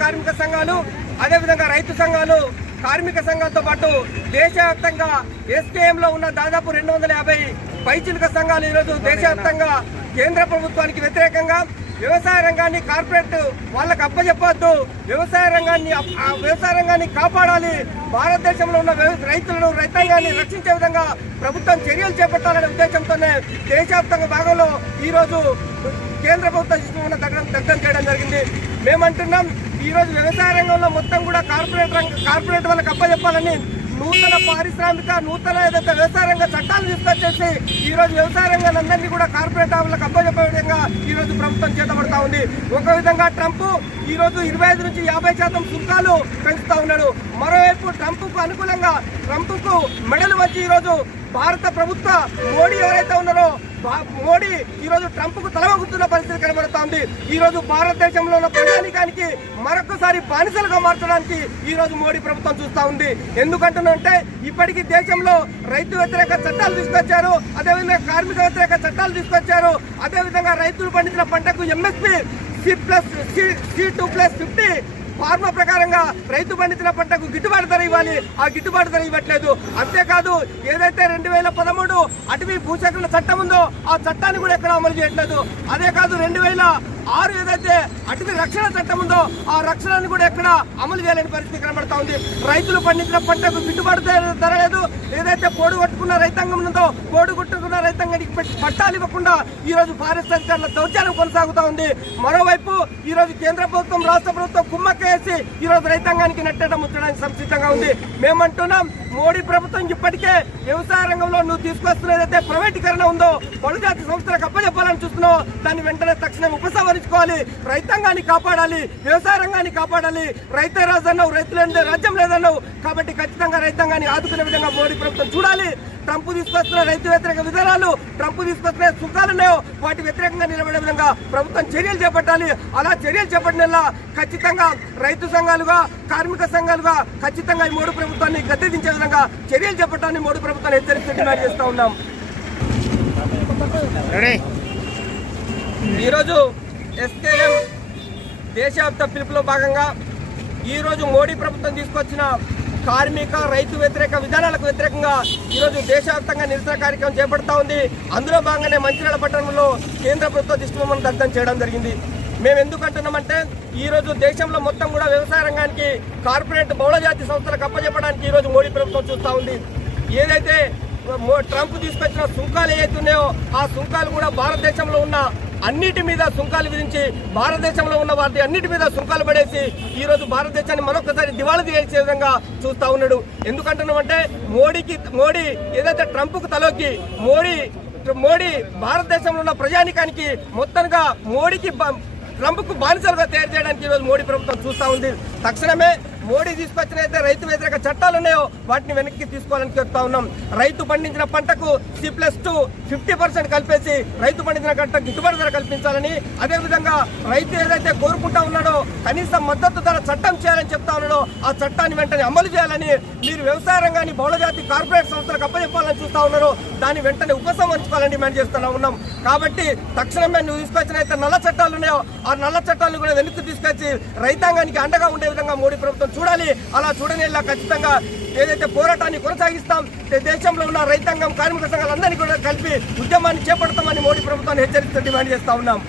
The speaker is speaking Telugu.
కార్మిక సంఘాలు అదేవిధంగా రైతు సంఘాలు కార్మిక సంఘాలతో పాటు దేశవ్యాప్తంగా ఎస్కేఎంలో ఉన్న దాదాపు రెండు వందల యాభై పైచిలుక సంఘాలు ఈరోజు దేశవ్యాప్తంగా కేంద్ర ప్రభుత్వానికి వ్యతిరేకంగా వ్యవసాయ రంగాన్ని కార్పొరేట్ వాళ్ళకు అప్పచెప్పొద్దు వ్యవసాయ రంగాన్ని వ్యవసాయ రంగాన్ని కాపాడాలి. భారతదేశంలో ఉన్న వ్యవ- రైతులను రైతాంగాన్ని రక్షించే విధంగా ప్రభుత్వం చర్యలు చేపట్టాలనే ఉద్దేశంతోనే దేశవ్యాప్తంగా భాగంలో ఈరోజు కేంద్ర ప్రభుత్వం తీసుకున్న దగ్గర దగ్గర చేయడం జరిగింది. మేమంటున్నాం ఈ రోజు వ్యవసాయ రంగంలో మొత్తం కూడా కార్పొరేట్ రంగ కార్పొరేట్ వాళ్ళకి అప్పచెప్పాలని నూతన పారిశ్రామిక నూతన ఏదైతే వ్యవసాయ రంగ చట్టాలు తీసుకొచ్చేసి ఈ రోజు వ్యవసాయ రంగాన్ని అందరినీ కూడా కార్పొరేట్ వాళ్ళకి అప్పచెప్పే విధంగా ఈ రోజు ప్రభుత్వం చేతబడతా ఉంది. ఒక విధంగా ట్రంప్ ఈ రోజు ఇరవై ఐదు నుంచి యాభై శాతం సుంకాలు పెంచుతా ఉన్నాడు. మరోవైపు ట్రంప్కు అనుకూలంగా ట్రంప్కు మెడలు వచ్చి ఈ రోజు భారత ప్రభుత్వ మోడీ ఎవరైతే ఉన్నారో మోడీ ఈ రోజు ట్రంప్కు తలవగుతున్న పరిస్థితి కనబడుతోంది. ఈ రోజు భారతదేశంలో ఉన్న ప్రజానికానికి మరొకసారి బానిసలుగా మార్చడానికి ఈ రోజు మోడీ ప్రభుత్వం చూస్తా ఉంది. ఎందుకంటున్నంటే ఇప్పటికీ దేశంలో రైతు వ్యతిరేక చట్టాలు తీసుకొచ్చారు అదేవిధంగా కార్మిక వ్యతిరేక చట్టాలు తీసుకొచ్చారు అదేవిధంగా రైతులు పండించిన పంటకు MSP C plus C two plus fifty pharma ప్రకారంగా రైతు పండించిన పంటకు గిట్టుబాటు ధర ఇవ్వాలి. ఆ గిట్టుబాటు ధర ఇవ్వట్లేదు. అంతేకాదు ఏదైతే రెండు వేల పదమూడు అటవీ భూసేకరణ చట్టం ఉందో ఆ చట్టాన్ని కూడా ఎక్కడ అమలు చేయట్లేదు. అదే కాదు రెండు వేల ఆరు ఏదైతే అటవీ రక్షణ చట్టం ఉందో ఆ రక్షణను కూడా ఎక్కడ అమలు చేయలేని పరిస్థితి కనబడతా ఉంది. రైతులు పండించిన పంటకు గిట్టుబాటు ధర- లేదు. ఏదైతే పోడు కొట్టుకున్న రైతాంగం ఉందో పోడు కొట్టుకున్న రైతాంగానికి పట్టాలు ఇవ్వకుండా ఈ రోజు ఫారెస్ట్ అధికారుల దౌర్జన్యం కొనసాగుతా ఉంది. మరోవైపు ఈ రోజు కేంద్ర ప్రభుత్వం రాష్ట్ర ప్రభుత్వం కుమ్మక్క ఈ రోజు రైతాంగానికి నెట్టడం ముట్టడానికి సంసిద్ధంగా ఉంది. మేమంటున్నాం మోడీ ప్రభుత్వం ఇప్పటికే వ్యవసాయ రంగంలో నువ్వు తీసుకొస్తున్న ఏదైతే ప్రైవేటీకరణ ఉందో పలుజాతి సంస్థలకు అప్పచెప్పాలని చూస్తున్నావు. దాన్ని వెంటనే తక్షణం ఉపసంహరించుకోవాలి. రైతాంగాన్ని కాపాడాలి వ్యవసాయ రంగాన్ని కాపాడాలి. రైతే రాజు అన్నావు రైతులు రాజ్యం లేదన్నావు. కాబట్టి ఖచ్చితంగా రైతాంగాన్ని ఆదుకునే విధంగా మోడీ ప్రభుత్వం చూడాలి. ట్రంప్ తీసుకొస్తున్న రైతు వ్యతిరేక విధానాలు ట్రంప్ తీసుకొస్తున్న సుఖాలు ఉన్నాయో వాటి వ్యతిరేకంగా నిలబడే విధంగా ప్రభుత్వం చర్యలు చేపట్టాలి. అలా చర్యలు చేపట్టిన ఖచ్చితంగా రైతు సంఘాలుగా కార్మిక సంఘాలుగా ఖచ్చితంగా ఈ మోడీ ప్రభుత్వాన్ని గద్దెదించే విధంగా చర్యలు చేపట్టాలని మోడీ ప్రభుత్వాన్ని హెచ్చరిస్తూ డిమాండ్ చేస్తా ఉన్నాం. ఈరోజు ఎస్కేఎం దేశవ్యాప్త పిలుపులో భాగంగా ఈరోజు మోడీ ప్రభుత్వం తీసుకొచ్చిన కార్మిక రైతు వ్యతిరేక విధానాలకు వ్యతిరేకంగా ఈరోజు దేశవ్యాప్తంగా నిరసన కార్యక్రమం చేపడతా ఉంది. అందులో భాగంగానే మంచిర్యాల పట్టణంలో కేంద్ర ప్రభుత్వ దిష్టిబొమ్మను దగ్ధం చేయడం జరిగింది. మేము ఎందుకు అంటున్నామంటే ఈరోజు దేశంలో మొత్తం కూడా వ్యవసాయ రంగానికి కార్పొరేట్ బహుళజాతి సంస్థలకు అప్పచెప్పడానికి ఈరోజు మోడీ ప్రభుత్వం చూస్తూ ఉంది. ఏదైతే ట్రంప్ తీసుకొచ్చిన సుంకాలు ఏవైతే ఉన్నాయో ఆ సుంకాలు కూడా భారతదేశంలో ఉన్న అన్నిటి మీద సుంకాలు విధించి భారతదేశంలో ఉన్న వాటి అన్నిటి మీద సుంకాలు పడేసి ఈరోజు భారతదేశాన్ని మరొకసారి దివాళా తీయాల్సే విధంగా చూస్తూ ఉన్నాడు. ఎందుకంటున్నామంటే మోడీకి మోడీ ఏదైతే ట్రంప్కు తలోకి మోడీ మోడీ భారతదేశంలో ఉన్న ప్రజానికానికి మొత్తంగా మోడీకి ట్రంప్కు బానిసలుగా తయారు చేయడానికి ఈరోజు మోడీ ప్రభుత్వం చూస్తూ ఉంది. తక్షణమే మోడీ తీసుకొచ్చిన అయితే రైతు వ్యతిరేక చట్టాలు ఉన్నాయో వాటిని వెనక్కి తీసుకోవాలని చెప్తా ఉన్నాం. రైతు పండించిన పంటకు C plus two fifty percent కలిపేసి రైతు పండించిన పంట గిట్టుబాటు ధర కల్పించాలని అదేవిధంగా రైతు ఏదైతే కోరుకుంటా ఉన్నాడో కనీస మద్దతు ధర చట్టం చేయాలని చెప్తా ఉన్నాడో ఆ చట్టాన్ని వెంటనే అమలు చేయాలని మీరు వ్యవసాయ రంగాన్ని బహుళజాతి కార్పొరేట్ సంస్థలకు అప్పచెప్పాలని చూస్తా ఉన్నారు దాన్ని వెంటనే ఉపసంహరించుకోవాలని డిమాండ్ చేస్తున్నా ఉన్నాం. కాబట్టి తక్షణమే నువ్వు తీసుకొచ్చిన అయితే నల్ల చట్టాలు ఉన్నాయో ఆ నల్ల చట్టాలను కూడా వెనక్కి తీసుకొచ్చి రైతాంగానికి అండగా ఉండే విధంగా మోడీ ప్రభుత్వం చూడాలి అలా చూడనేలా ఖచ్చితంగా ఏదైతే పోరాటాన్ని కొనసాగిస్తాం దేశంలో ఉన్న రైతాంగం కార్మిక సంఘాలందరినీ కూడా కలిపి ఉద్యమాన్ని చేపడతామని మోడీ ప్రభుత్వాన్ని హెచ్చరిస్తూ డిమాండ్ చేస్తా ఉన్నాం.